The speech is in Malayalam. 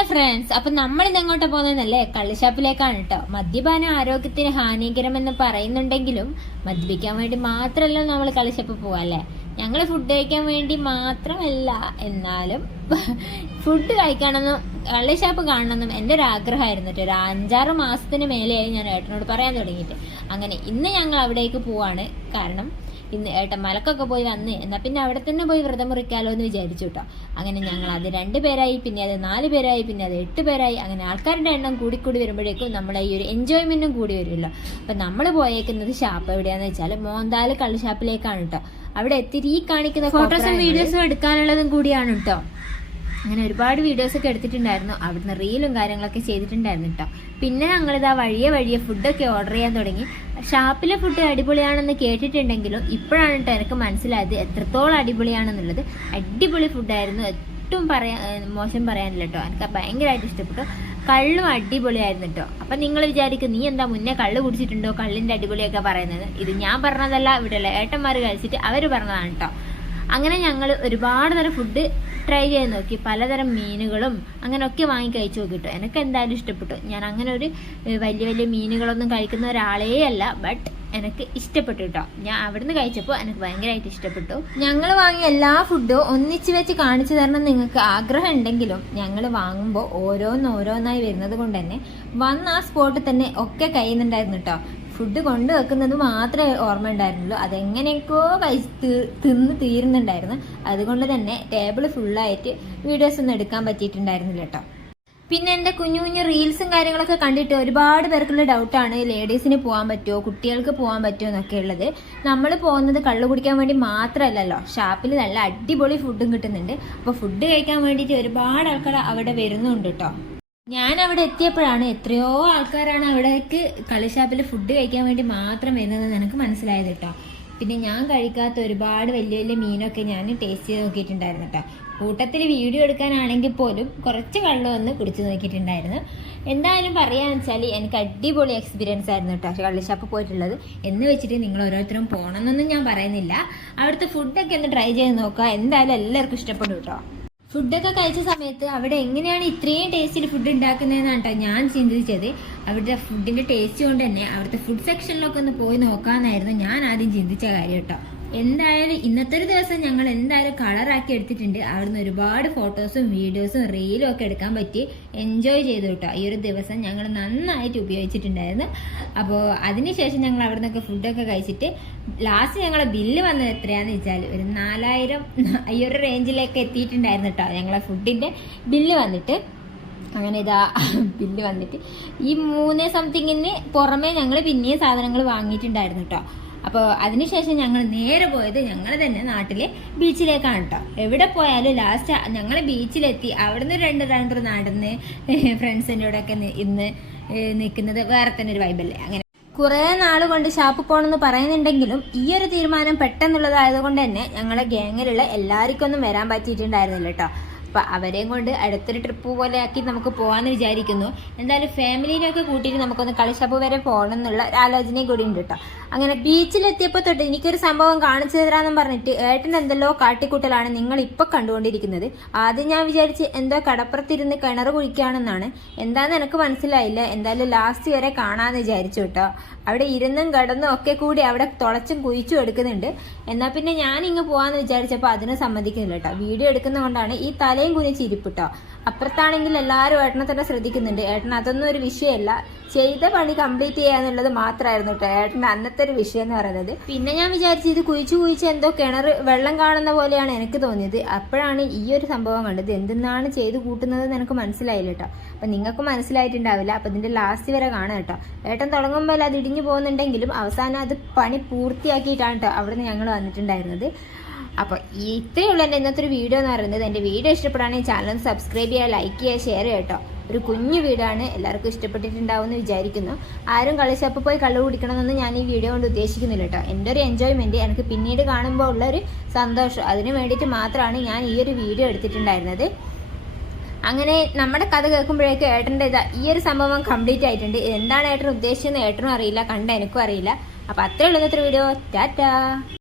ഹലോ ഫ്രണ്ട്സ്, അപ്പൊ നമ്മൾ ഇന്ന് എങ്ങോട്ടാ പോകുന്നതല്ലേ? കള്ളുഷാപ്പിലേക്കാണ് കേട്ടോ. മദ്യപാനം ആരോഗ്യത്തിന് ഹാനികരമെന്ന് പറയുന്നുണ്ടെങ്കിലും മദ്യപിക്കാൻ വേണ്ടി മാത്രമല്ല നമ്മൾ കള്ളുഷാപ്പ് പോവാല്ലേ. ഞങ്ങൾ ഫുഡ് കഴിക്കാൻ വേണ്ടി മാത്രമല്ല, എന്നാലും ഫുഡ് കഴിക്കണമെന്നും കള്ളുഷാപ്പ് കാണണമെന്നും എൻ്റെ ഒരു ആഗ്രഹമായിരുന്നു കേട്ടോ. ഒരു 5-6 മാസത്തിന് മേലെയായി ഞാൻ ഏട്ടനോട് പറയാൻ തുടങ്ങിയിട്ട്. അങ്ങനെ ഇന്ന് ഞങ്ങൾ അവിടേക്ക് പോവാണ്. കാരണം ഇന്ന് ഏട്ടൻ മലക്കൊക്കെ പോയി വന്ന് എന്നാൽ പിന്നെ അവിടെ തന്നെ പോയി വ്രതം മുറിക്കാലോ എന്ന് വിചാരിച്ചു കേട്ടോ. അങ്ങനെ ഞങ്ങൾ അത് 2 പേരായി, പിന്നെ അത് 4 പേരായി, പിന്നെ അത് 8 പേരായി. അങ്ങനെ ആൾക്കാരുടെ എണ്ണം കൂടിക്കൂടി വരുമ്പോഴേക്കും നമ്മളെ ഈ ഒരു എൻജോയ്മെന്റും കൂടി വരുമല്ലോ. അപ്പം നമ്മൾ പോയേക്കുന്നത് ഷാപ്പ് എവിടെയാന്ന് വെച്ചാൽ മോന്താല് കള്ള് ഷാപ്പിലേക്കാണ് കേട്ടോ. അവിടെ എത്തിയിട്ട് ഈ കാണിക്കുന്ന ഫോട്ടോസും വീഡിയോസും എടുക്കാനുള്ളതും കൂടിയാണ് കേട്ടോ. അങ്ങനെ ഒരുപാട് വീഡിയോസൊക്കെ എടുത്തിട്ടുണ്ടായിരുന്നു. അവിടുന്ന് റീലും കാര്യങ്ങളൊക്കെ ചെയ്തിട്ടുണ്ടായിരുന്നു കേട്ടോ. പിന്നെ ഞങ്ങളിതാ വഴിയെ ഫുഡൊക്കെ ഓർഡർ ചെയ്യാൻ തുടങ്ങി. ഷാപ്പിലെ ഫുഡ് അടിപൊളിയാണെന്ന് കേട്ടിട്ടുണ്ടെങ്കിലും ഇപ്പോഴാണ് കേട്ടോ എനിക്ക് മനസ്സിലായത് എത്രത്തോളം അടിപൊളിയാണെന്നുള്ളത്. അടിപൊളി ഫുഡായിരുന്നു, ഒട്ടും മോശം പറയാനില്ല കേട്ടോ. എനിക്ക് ഭയങ്കരമായിട്ട് ഇഷ്ടപ്പെട്ടു. കള്ളും അടിപൊളിയായിരുന്നു കേട്ടോ. അപ്പം നിങ്ങൾ വിചാരിക്കും, നീ എന്താ മുന്നേ കള്ള് കുടിച്ചിട്ടുണ്ടോ കള്ളിൻ്റെ അടിപൊളിയൊക്കെ പറയുന്നത്? ഇത് ഞാൻ പറഞ്ഞതല്ല, ഇവിടെയുള്ള ഏട്ടന്മാർ കഴിച്ചിട്ട് അവർ പറഞ്ഞതാണ് കേട്ടോ. അങ്ങനെ ഞങ്ങൾ ഒരുപാട് തരം ഫുഡ് ട്രൈ ചെയ്ത് നോക്കി. പലതരം മീനുകളും അങ്ങനെയൊക്കെ വാങ്ങി കഴിച്ചു നോക്കിട്ടോ. എനിക്ക് എന്തായാലും ഇഷ്ടപ്പെട്ടു. ഞാൻ അങ്ങനെ ഒരു വലിയ മീനുകളൊന്നും കഴിക്കുന്ന ഒരാളേ അല്ല, ബട്ട് എനിക്ക് ഇഷ്ടപ്പെട്ടു കേട്ടോ. ഞാൻ അവിടുന്ന് കഴിച്ചപ്പോൾ എനിക്ക് ഭയങ്കരമായിട്ട് ഇഷ്ടപ്പെട്ടു. ഞങ്ങൾ വാങ്ങിയ എല്ലാ ഫുഡും ഒന്നിച്ച് വെച്ച് കാണിച്ചു തരണം നിങ്ങൾക്ക് ആഗ്രഹം ഉണ്ടെങ്കിലും ഞങ്ങൾ വാങ്ങുമ്പോൾ ഓരോന്നായി വരുന്നത് കൊണ്ട് തന്നെ വന്ന ആ സ്പോട്ടിൽ തന്നെ ഒക്കെ കഴിയുന്നുണ്ടായിരുന്നു കേട്ടോ. ഫുഡ് കൊണ്ടുവെക്കുന്നത് മാത്രമേ ഓർമ്മ ഉണ്ടായിരുന്നുള്ളൂ. അതെങ്ങനെയൊക്കെയോ തിന്ന് തീരുന്നുണ്ടായിരുന്നു. അതുകൊണ്ട് തന്നെ ടേബിൾ ഫുള്ളായിട്ട് വീഡിയോസ് ഒന്നും എടുക്കാൻ പറ്റിയിട്ടുണ്ടായിരുന്നില്ല കേട്ടോ. പിന്നെ എൻ്റെ കുഞ്ഞു റീൽസും കാര്യങ്ങളൊക്കെ കണ്ടിട്ട് ഒരുപാട് പേർക്കുള്ള ഡൗട്ടാണ്, ലേഡീസിന് പോകാൻ പറ്റുമോ, കുട്ടികൾക്ക് പോകാൻ പറ്റുമോ എന്നൊക്കെ ഉള്ളത്. നമ്മൾ പോകുന്നത് കള്ളു കുടിക്കാൻ വേണ്ടി മാത്രമല്ലല്ലോ, ഷാപ്പിൽ നല്ല അടിപൊളി ഫുഡും കിട്ടുന്നുണ്ട്. അപ്പോൾ ഫുഡ് കഴിക്കാൻ വേണ്ടിയിട്ട് ഒരുപാട് ആൾക്കാർ അവിടെ വരുന്നുണ്ട് കേട്ടോ. ഞാൻ അവിടെ എത്തിയപ്പോഴാണ് എത്രയോ ആൾക്കാരാണ് അവിടേക്ക് കള്ളുഷാപ്പിൽ ഫുഡ് കഴിക്കാൻ വേണ്ടി മാത്രം വരുന്നതെന്ന് എനിക്ക് മനസ്സിലായത് കേട്ടോ. പിന്നെ ഞാൻ കഴിക്കാത്ത ഒരുപാട് വലിയ മീനൊക്കെ ഞാൻ ടേസ്റ്റ് ചെയ്ത് നോക്കിയിട്ടുണ്ടായിരുന്നു കേട്ടോ. കൂട്ടത്തിൽ വീഡിയോ എടുക്കാനാണെങ്കിൽ പോലും കുറച്ച് വെള്ളം ഒന്ന് കുടിച്ച് നോക്കിയിട്ടുണ്ടായിരുന്നു. എന്തായാലും പറയാന്ന് വെച്ചാൽ എനിക്ക് അടിപൊളി എക്സ്പീരിയൻസ് ആയിരുന്നു കേട്ടോ കള്ളുഷാപ്പ് പോയിട്ടുള്ളത്. എന്ന് വെച്ചിട്ട് നിങ്ങൾ ഓരോരുത്തരും പോകണമെന്നൊന്നും ഞാൻ പറയുന്നില്ല. അവിടുത്തെ ഫുഡൊക്കെ ഒന്ന് ട്രൈ ചെയ്ത് നോക്കുക, എന്തായാലും എല്ലാവർക്കും ഇഷ്ടപ്പെടും കേട്ടോ. ഫുഡൊക്കെ കഴിച്ച സമയത്ത് അവിടെ എങ്ങനെയാണ് ഇത്രയും ടേസ്റ്റിൽ ഫുഡ് ഉണ്ടാക്കുന്നതെന്നാണ് കേട്ടോ ഞാൻ ചിന്തിച്ചത്. അവിടുത്തെ ഫുഡിൻ്റെ ടേസ്റ്റ് കൊണ്ട് തന്നെ അവിടുത്തെ ഫുഡ് സെക്ഷനിലൊക്കെ ഒന്ന് പോയി നോക്കാമെന്നായിരുന്നു ഞാൻ ആദ്യം ചിന്തിച്ച കാര്യം കേട്ടോ. എന്തായാലും ഇന്നത്തെ ഒരു ദിവസം ഞങ്ങൾ എന്തായാലും കളറാക്കി എടുത്തിട്ടുണ്ട്. അവിടുന്ന് ഒരുപാട് ഫോട്ടോസും വീഡിയോസും റീലും ഒക്കെ എടുക്കാൻ പറ്റി, എൻജോയ് ചെയ്തു കേട്ടോ. ഈ ഒരു ദിവസം ഞങ്ങൾ നന്നായിട്ട് ഉപയോഗിച്ചിട്ടുണ്ടായിരുന്നു. അപ്പോൾ അതിനുശേഷം ഞങ്ങൾ അവിടെ നിന്നൊക്കെ ഫുഡൊക്കെ കഴിച്ചിട്ട് ലാസ്റ്റ് ഞങ്ങളെ ബില്ല് വന്നത് എത്രയാണെന്ന് വെച്ചാൽ ഒരു 4000 ഈ ഒരു റേഞ്ചിലേക്ക് എത്തിയിട്ടുണ്ടായിരുന്നു കേട്ടോ ഞങ്ങളെ ഫുഡിൻ്റെ ബില്ല് വന്നിട്ട്. അങ്ങനെ ഇതാ ബില്ല് വന്നിട്ട് ഈ 3 സംതിങ്ങിന് പുറമെ ഞങ്ങൾ പിന്നെയും സാധനങ്ങൾ വാങ്ങിയിട്ടുണ്ടായിരുന്നു കേട്ടോ. അപ്പോൾ അതിനുശേഷം ഞങ്ങൾ നേരെ പോയത് ഞങ്ങൾ തന്നെ നാട്ടിലെ ബീച്ചിലേക്കാണ് കേട്ടോ. എവിടെ പോയാലും ലാസ്റ്റ് ഞങ്ങൾ ബീച്ചിലെത്തി. അവിടുന്ന് 2 റൗണ്ട് നടന്ന് ഫ്രണ്ട്സിൻ്റെ കൂടെയൊക്കെ ഇന്ന് നിൽക്കുന്നത് വേറെ തന്നെ ഒരു വൈബല്ലേ. അങ്ങനെ കുറേ നാൾ കൊണ്ട് ഷാപ്പ് പോകണമെന്ന് പറയുന്നുണ്ടെങ്കിലും ഈ ഒരു തീരുമാനം പെട്ടെന്നുള്ളതായതുകൊണ്ട് തന്നെ ഞങ്ങളെ ഗ്യാങ്ങിലുള്ള എല്ലാവർക്കും ഒന്നും വരാൻ പറ്റിയിട്ടുണ്ടായിരുന്നില്ല കേട്ടോ. അപ്പം അവരെയും കൊണ്ട് അടുത്തൊരു ട്രിപ്പ് പോലെ ആക്കി നമുക്ക് പോകാമെന്ന് വിചാരിക്കുന്നു. എന്തായാലും ഫാമിലിയിലൊക്കെ കൂട്ടിയിട്ട് നമുക്കൊന്ന് കളിഷാപ്പ് വരെ പോകണം എന്നുള്ള ഒരു ആലോചനയും കൂടി ഉണ്ട് കേട്ടോ. അങ്ങനെ ബീച്ചിലെത്തിയപ്പോൾ തൊട്ട് എനിക്കൊരു സംഭവം കാണിച്ചു തരാമെന്നും പറഞ്ഞിട്ട് ഏട്ടൻ എന്തെല്ലോ കാട്ടിക്കൂട്ടലാണ് നിങ്ങൾ ഇപ്പം കണ്ടുകൊണ്ടിരിക്കുന്നത്. ആദ്യം ഞാൻ വിചാരിച്ച് എന്തോ കടപ്പുറത്തിരുന്ന് കിണർ കുഴിക്കുകയാണെന്നാണ്. എന്താണെന്ന് എനിക്ക് മനസ്സിലായില്ല. എന്തായാലും ലാസ്റ്റ് വരെ കാണാമെന്ന് വിചാരിച്ചു കേട്ടോ. അവിടെ ഇരുന്നും കിടന്നും ഒക്കെ കൂടി അവിടെ തുളച്ചും കുഴിച്ചും എടുക്കുന്നുണ്ട്. എന്നാൽ പിന്നെ ഞാൻ ഇങ്ങ് പോകാമെന്ന് വിചാരിച്ചപ്പോൾ അതിന് സമ്മതിക്കുന്നില്ല കേട്ടോ. വീഡിയോ എടുക്കുന്നതുകൊണ്ടാണ് ഈ തലയും കുനിച്ച് ഇരിപ്പിട്ടോ. അപ്പുറത്താണെങ്കിൽ എല്ലാവരും ഏട്ടനെ തന്നെ ശ്രദ്ധിക്കുന്നുണ്ട്. ഏട്ടൻ അതൊന്നും ഒരു വിഷയമല്ല, ചെയ്ത പണി കംപ്ലീറ്റ് ചെയ്യാന്നുള്ളത് മാത്രമായിരുന്നു കേട്ടോ ഏട്ടൻ്റെ അന്നത്തെ ഒരു വിഷയം എന്ന് പറയുന്നത്. പിന്നെ ഞാൻ വിചാരിച്ചു ഇത് കുഴിച്ച് എന്തോ കിണർ വെള്ളം കാണുന്ന പോലെയാണ് എനിക്ക് തോന്നിയത്. അപ്പോഴാണ് ഈ ഒരു സംഭവം കണ്ടത്. എന്തെന്നാണ് ചെയ്ത് കൂട്ടുന്നതെന്ന് എനിക്ക് മനസ്സിലായില്ല കേട്ടോ. അപ്പം നിങ്ങൾക്ക് മനസ്സിലായിട്ടുണ്ടാവില്ല. അപ്പം ഇതിൻ്റെ ലാസ്റ്റ് വരെ കാണാം കേട്ടോ. ഏട്ടൻ തുടങ്ങുമ്പോൾ അത് ഇടിഞ്ഞു പോകുന്നുണ്ടെങ്കിലും അവസാനം അത് പണി പൂർത്തിയാക്കിയിട്ടാണ് കേട്ടോ അവിടുന്ന് ഞങ്ങൾ വന്നിട്ടുണ്ടായിരുന്നത്. അപ്പോൾ ഇത്രയുള്ള എൻ്റെ ഇന്നത്തെ ഒരു വീഡിയോ എന്ന് പറയുന്നത്. എൻ്റെ വീഡിയോ ഇഷ്ടപ്പെടുകയാണെങ്കിൽ ചാനൽ സബ്സ്ക്രൈബ് ചെയ്യുക, ലൈക്ക് ചെയ്യുക, ഷെയർ ചെയ്യുക കേട്ടോ. ഒരു കുഞ്ഞു വീഡിയോ ആണ്, എല്ലാവർക്കും ഇഷ്ടപ്പെട്ടിട്ടുണ്ടാവുമെന്ന് വിചാരിക്കുന്നു. ആരും കള്ളുഷാപ്പ് പോയി കള്ളു കുടിക്കണമെന്നൊന്നും ഞാൻ ഈ വീഡിയോ കൊണ്ട് ഉദ്ദേശിക്കുന്നില്ല കേട്ടോ. എൻ്റെ ഒരു എൻജോയ്മെൻറ്റ്, എനിക്ക് പിന്നീട് കാണുമ്പോൾ ഉള്ളൊരു സന്തോഷം, അതിന് വേണ്ടിയിട്ട് മാത്രമാണ് ഞാൻ ഈ ഒരു വീഡിയോ എടുത്തിട്ടുണ്ടായിരുന്നത്. അങ്ങനെ നമ്മുടെ കഥ കേൾക്കുമ്പോഴേക്കും ഏട്ടൻ്റെ ഈ ഒരു സംഭവം കംപ്ലീറ്റ് ആയിട്ടുണ്ട്. എന്താണ് ഏട്ടൻ ഉദ്ദേശിച്ചതെന്ന് ഏട്ടനും അറിയില്ല, കണ്ട എനിക്കും അറിയില്ല. അപ്പോൾ അത്രേ ഉള്ളൂ ഇന്നത്തെ വീഡിയോ. ടാറ്റാ.